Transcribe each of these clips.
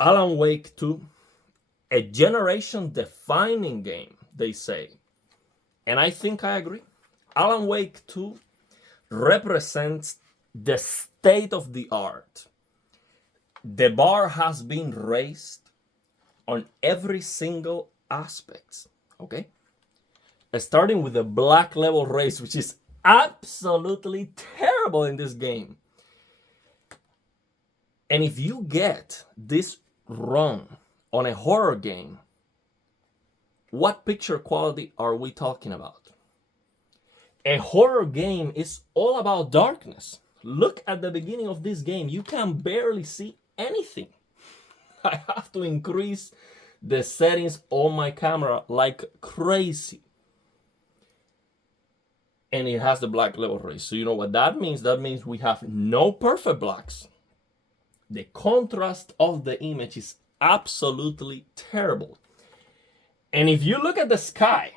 Alan Wake 2, a generation-defining game, they say. And I think I agree. Alan Wake 2 represents the state of the art. The bar has been raised on every single aspect, okay? Starting with the black level race, which is absolutely terrible in this game. And if you get this wrong on a horror game, what picture quality are we talking about? A horror game is all about darkness. Look at the beginning of this game. You can barely see anything. I have to increase the settings on my camera like crazy. And it has the black level race. So you know what that means? That means we have no perfect blacks. The contrast of the image is absolutely terrible. And if you look at the sky,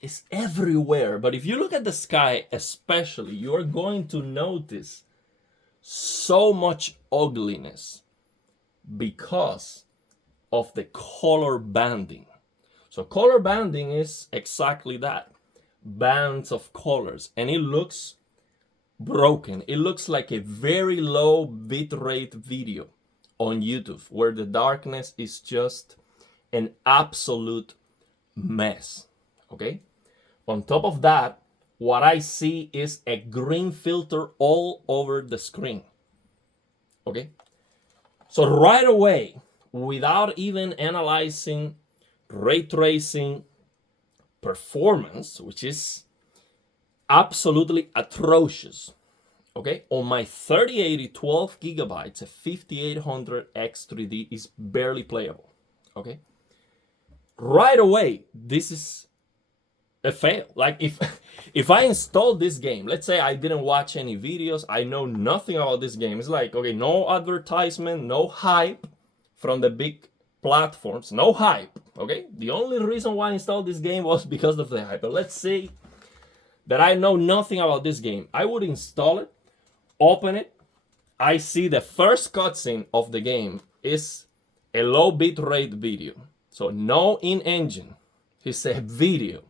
it's everywhere. But if you look at the sky especially, you're going to notice so much ugliness because of the color banding. So color banding is exactly that. Bands of colors. And it looks broken. It looks like a very low bitrate video on YouTube where the darkness is just an absolute mess. Okay? On top of that, what I see is a green filter all over the screen. Okay? So right away, without even analyzing ray tracing performance, which is absolutely atrocious, okay? On my 3080 12 gigabytes, a 5800 X3D is barely playable, okay? Right away, this is a fail. Like if I install this game, let's say I didn't watch any videos, I know nothing about this game. It's like, okay, no advertisement, no hype from the big platforms, no hype, okay? The only reason why I installed this game was because of the hype. But let's say that I know nothing about this game. I would install it, open it, I see the first cutscene of the game is a low bitrate video. So no in-engine. It's a video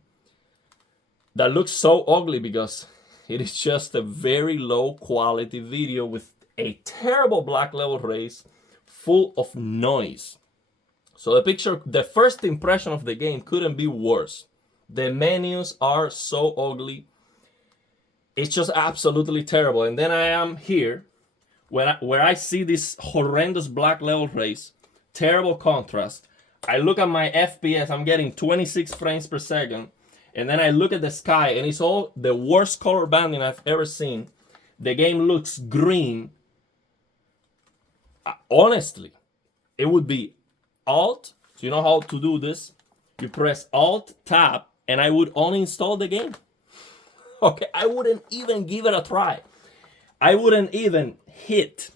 that looks so ugly because it is just a very low quality video with a terrible black level race full of noise. So the first impression of the game couldn't be worse. The menus are so ugly. It's just absolutely terrible. And then I am here where I see this horrendous black level race, terrible contrast. I look at my FPS, I'm getting 26 frames per second. And then I look at the sky and it's all the worst color banding I've ever seen. The game looks green. Honestly, it would be Alt. So you know how to do this? You press Alt, Tab, and I would uninstall the game. Okay, I wouldn't even give it a try. I wouldn't even hit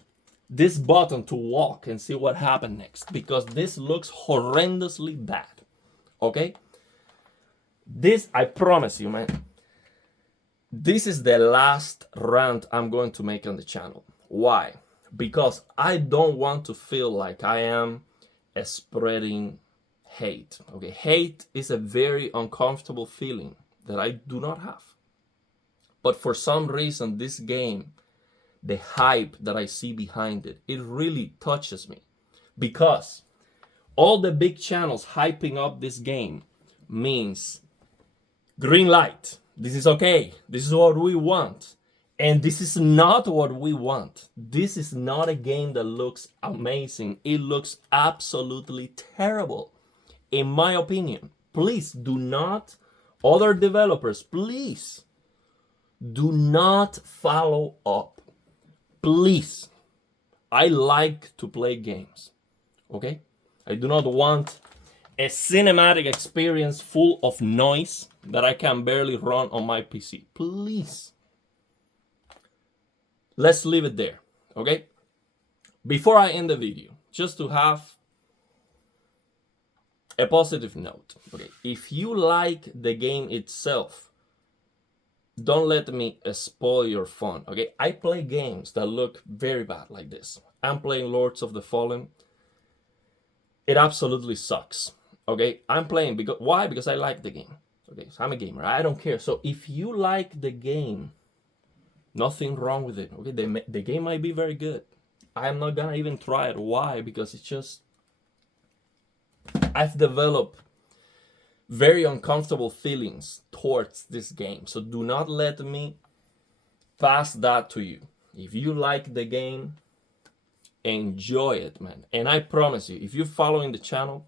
this button to walk and see what happened next because this looks horrendously bad. Okay? This, I promise you, man, this is the last rant I'm going to make on the channel. Why? Because I don't want to feel like I am spreading hate. Okay, hate is a very uncomfortable feeling that I do not have. But for some reason, this game, the hype that I see behind it, it really touches me. Because all the big channels hyping up this game means green light. This is okay. This is what we want. And this is not what we want. This is not a game that looks amazing. It looks absolutely terrible, in my opinion. Please do not, other developers, please do not follow up. Please. I like to play games. Okay? I do not want a cinematic experience full of noise that I can barely run on my PC. Please. Let's leave it there, okay? Before I end the video, just to have a positive note, okay? If you like the game itself, don't let me spoil your fun, okay? I play games that look very bad like this. I'm playing Lords of the Fallen. it absolutely sucks. Okay, I'm playing because why? Because I like the game. Okay, so I'm a gamer. I don't care. So if you like the game, nothing wrong with it. Okay, the game might be very good. I'm not gonna even try it. Why? Because it's just I've developed very uncomfortable feelings towards this game. So do not let me pass that to you. If you like the game, enjoy it, man. And I promise you, if you're following the channel,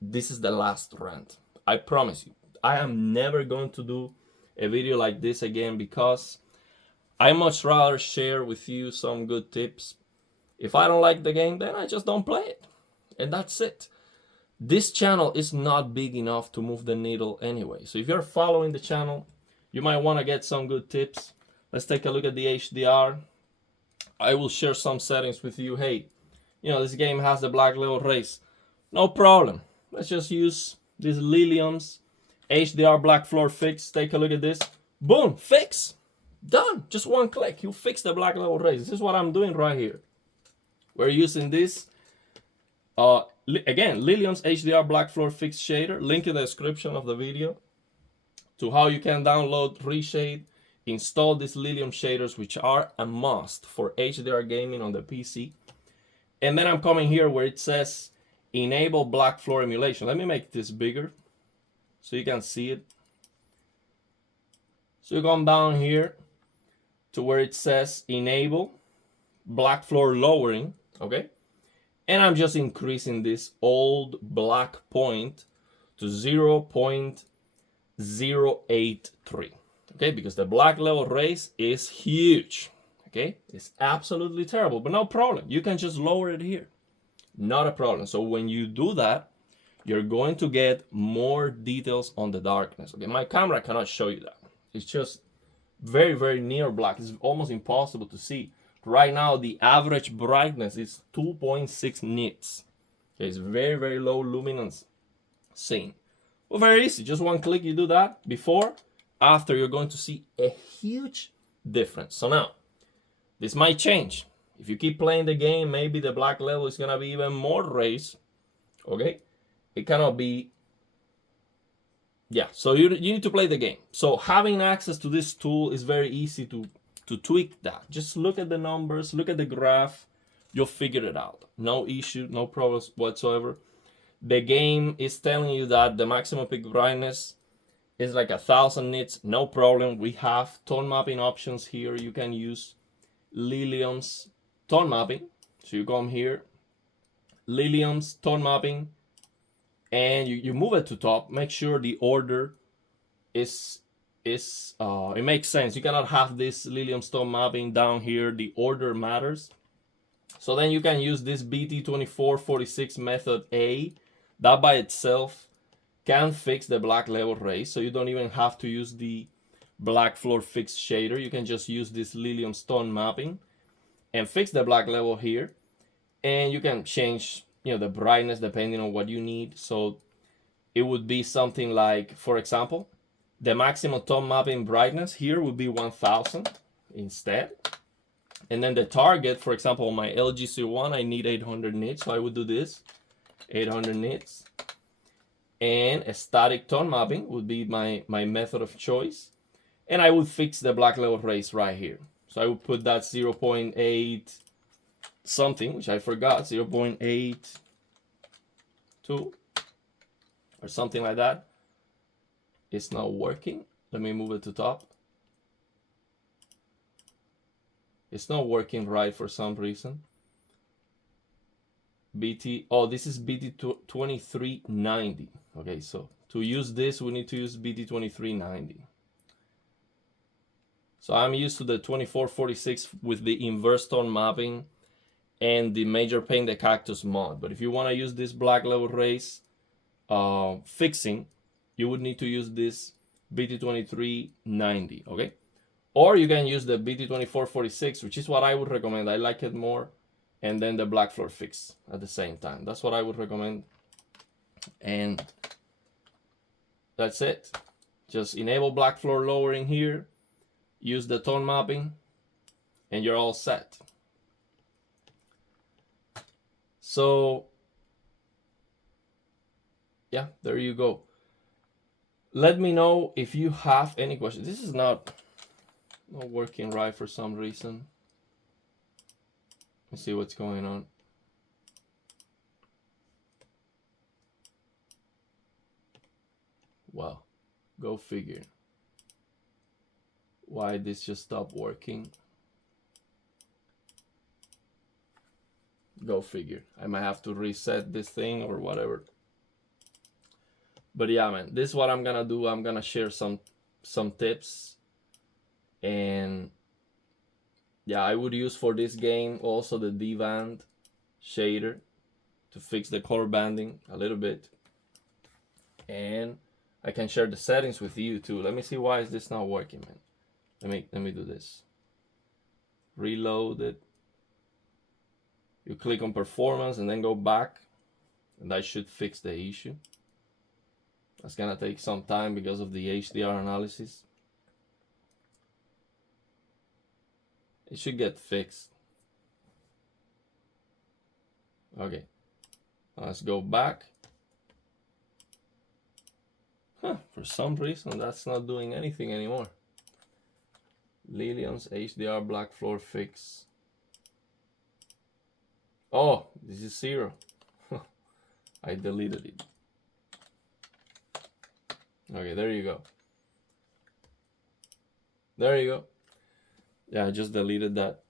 this is the last rant. I promise you. I am never going to do a video like this again because I much rather share with you some good tips. If I don't like the game, then I just don't play it. And that's it. This channel is not big enough to move the needle anyway. So if you're following the channel, you might want to get some good tips. Let's take a look at the HDR. I will share some settings with you. Hey, you know, this game has the black level race. No problem. Let's just use these Lilium's HDR black floor fix. Take a look at this. Boom, fix. Done. Just one click. You fix the black level race. This is what I'm doing right here. We're using this. Again, Lilium's HDR black floor fix shader. Link in the description of the video to how you can download Reshade. Install these Lilium shaders, which are a must for HDR gaming on the PC. And then I'm coming here where it says enable black floor emulation. Let me make this bigger so you can see it. So you come down here to where it says enable black floor lowering, okay? And I'm just increasing this old black point to 0.083, okay? Because the black level race is huge, okay? It's absolutely terrible, but no problem. You can just lower it here. Not a problem. So when you do that, you're going to get more details on the darkness. Okay, my camera cannot show you that. It's just very, very near black. It's almost impossible to see. Right now, the average brightness is 2.6 nits. Okay, it's very, very low luminance scene. Well, very easy. Just one click, you do that. Before, after, you're going to see a huge difference. So now, this might change. If you keep playing the game, maybe the black level is going to be even more raised. Okay? It cannot be. Yeah, so you need to play the game. So having access to this tool is very easy to tweak that. Just look at the numbers, look at the graph. You'll figure it out. No issue, no problems whatsoever. The game is telling you that the maximum peak brightness is like 1000 nits. No problem. We have tone mapping options here. You can use Lilium's tone mapping. So you come here, Lilium's tone mapping, and you move it to top. Make sure the order is it makes sense. You cannot have this Lilium's tone mapping down here. The order matters. So then you can use this BT2446 method A. That by itself can fix the black level race. So you don't even have to use the black floor fix shader. You can just use this Lilium's tone mapping and fix the black level here. And you can change, you know, the brightness depending on what you need. So it would be something like, for example, the maximum tone mapping brightness here would be 1000 instead. And then the target, for example, on my LG01, I need 800 nits. So I would do this, 800 nits. And a static tone mapping would be my method of choice. And I would fix the black level race right here. So I would put that 0.8 something, which I forgot, 0.82 or something like that. It's not working. Let me move it to top. It's not working right for some reason. This is BT2390. Okay, so to use this, we need to use BT2390. So I'm used to the 2446 with the inverse tone mapping and the MajorPainTheCactus mod. But if you want to use this black level race fixing, you would need to use this BT2390, okay? Or you can use the BT2446, which is what I would recommend. I like it more. And then the black floor fix at the same time. That's what I would recommend. And that's it. Just enable black floor lowering here. Use the tone mapping. And you're all set. So yeah, there you go. Let me know if you have any questions. This is not working right for some reason. Let's see what's going on. Wow, go figure. Why this just stopped working? Go figure. I might have to reset this thing or whatever. But yeah, man, this is what I'm gonna do. I'm gonna share some tips, and yeah, I would use for this game also the D-band shader to fix the color banding a little bit, and I can share the settings with you too. Let me see, why is this not working, man? Let me do this. Reload it. You click on performance and then go back, and that should fix the issue. That's gonna take some time because of the HDR analysis. It should get fixed. Okay, let's go back. For some reason that's not doing anything anymore. Lilium's HDR black floor fix. Oh, this is 0. I deleted it. Okay, there you go. There you go. Yeah, I just deleted that.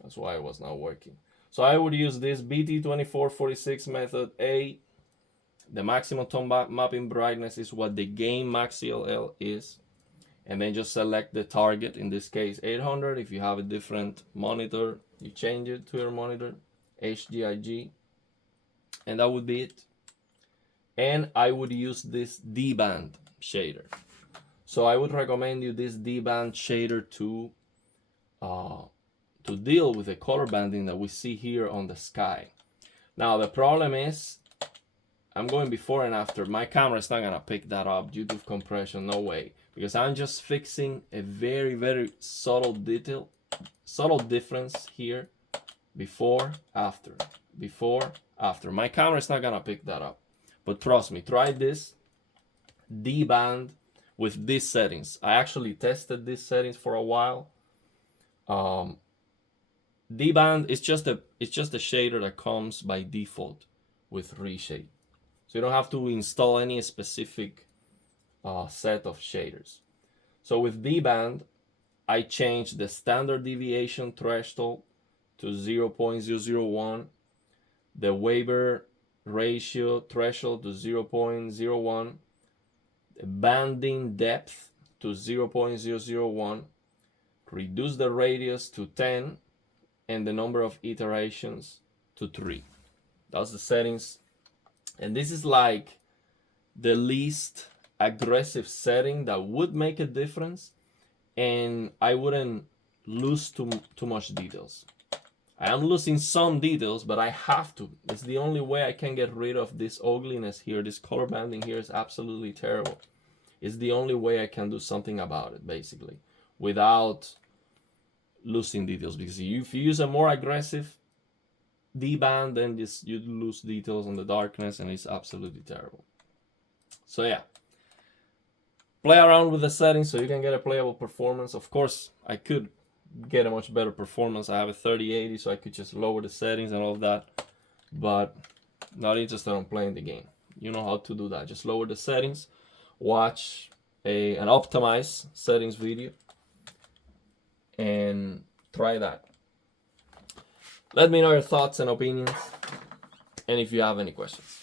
That's why it was not working. So I would use this BT2446 method A. The maximum tone mapping brightness is what the game max CLL is. And then just select the target, in this case 800. If you have a different monitor, you change it to your monitor, HGIG, and that would be it. And I would use this D-band shader. So I would recommend you this D-band shader to deal with the color banding that we see here on the sky. Now the problem is, I'm going before and after. My camera is not gonna pick that up due to compression, no way. Because I'm just fixing a very, very subtle detail, subtle difference here, before, after, before, after. My camera is not gonna pick that up. But trust me, try this D-band with these settings. I actually tested these settings for a while. D-band is just a shader that comes by default with Reshade. So you don't have to install any specific set of shaders. So with D-band, I changed the standard deviation threshold to 0.001, the Weber ratio threshold to 0.01, the banding depth to 0.001, reduce the radius to 10, and the number of iterations to 3. That's the settings. And this is like the least aggressive setting that would make a difference, and I wouldn't lose too much details. I am losing some details, but I have to. It's the only way I can get rid of this ugliness here. This color banding here is absolutely terrible. It's the only way I can do something about it, basically, without losing details. Because if you use a more aggressive D-band, then you lose details on the darkness, and it's absolutely terrible. So yeah, play around with the settings so you can get a playable performance. Of course, I could get a much better performance. I have a 3080, so I could just lower the settings and all of that, but not interested in playing the game. You know how to do that. Just lower the settings, watch an optimized settings video, and try that. Let me know your thoughts and opinions, and if you have any questions.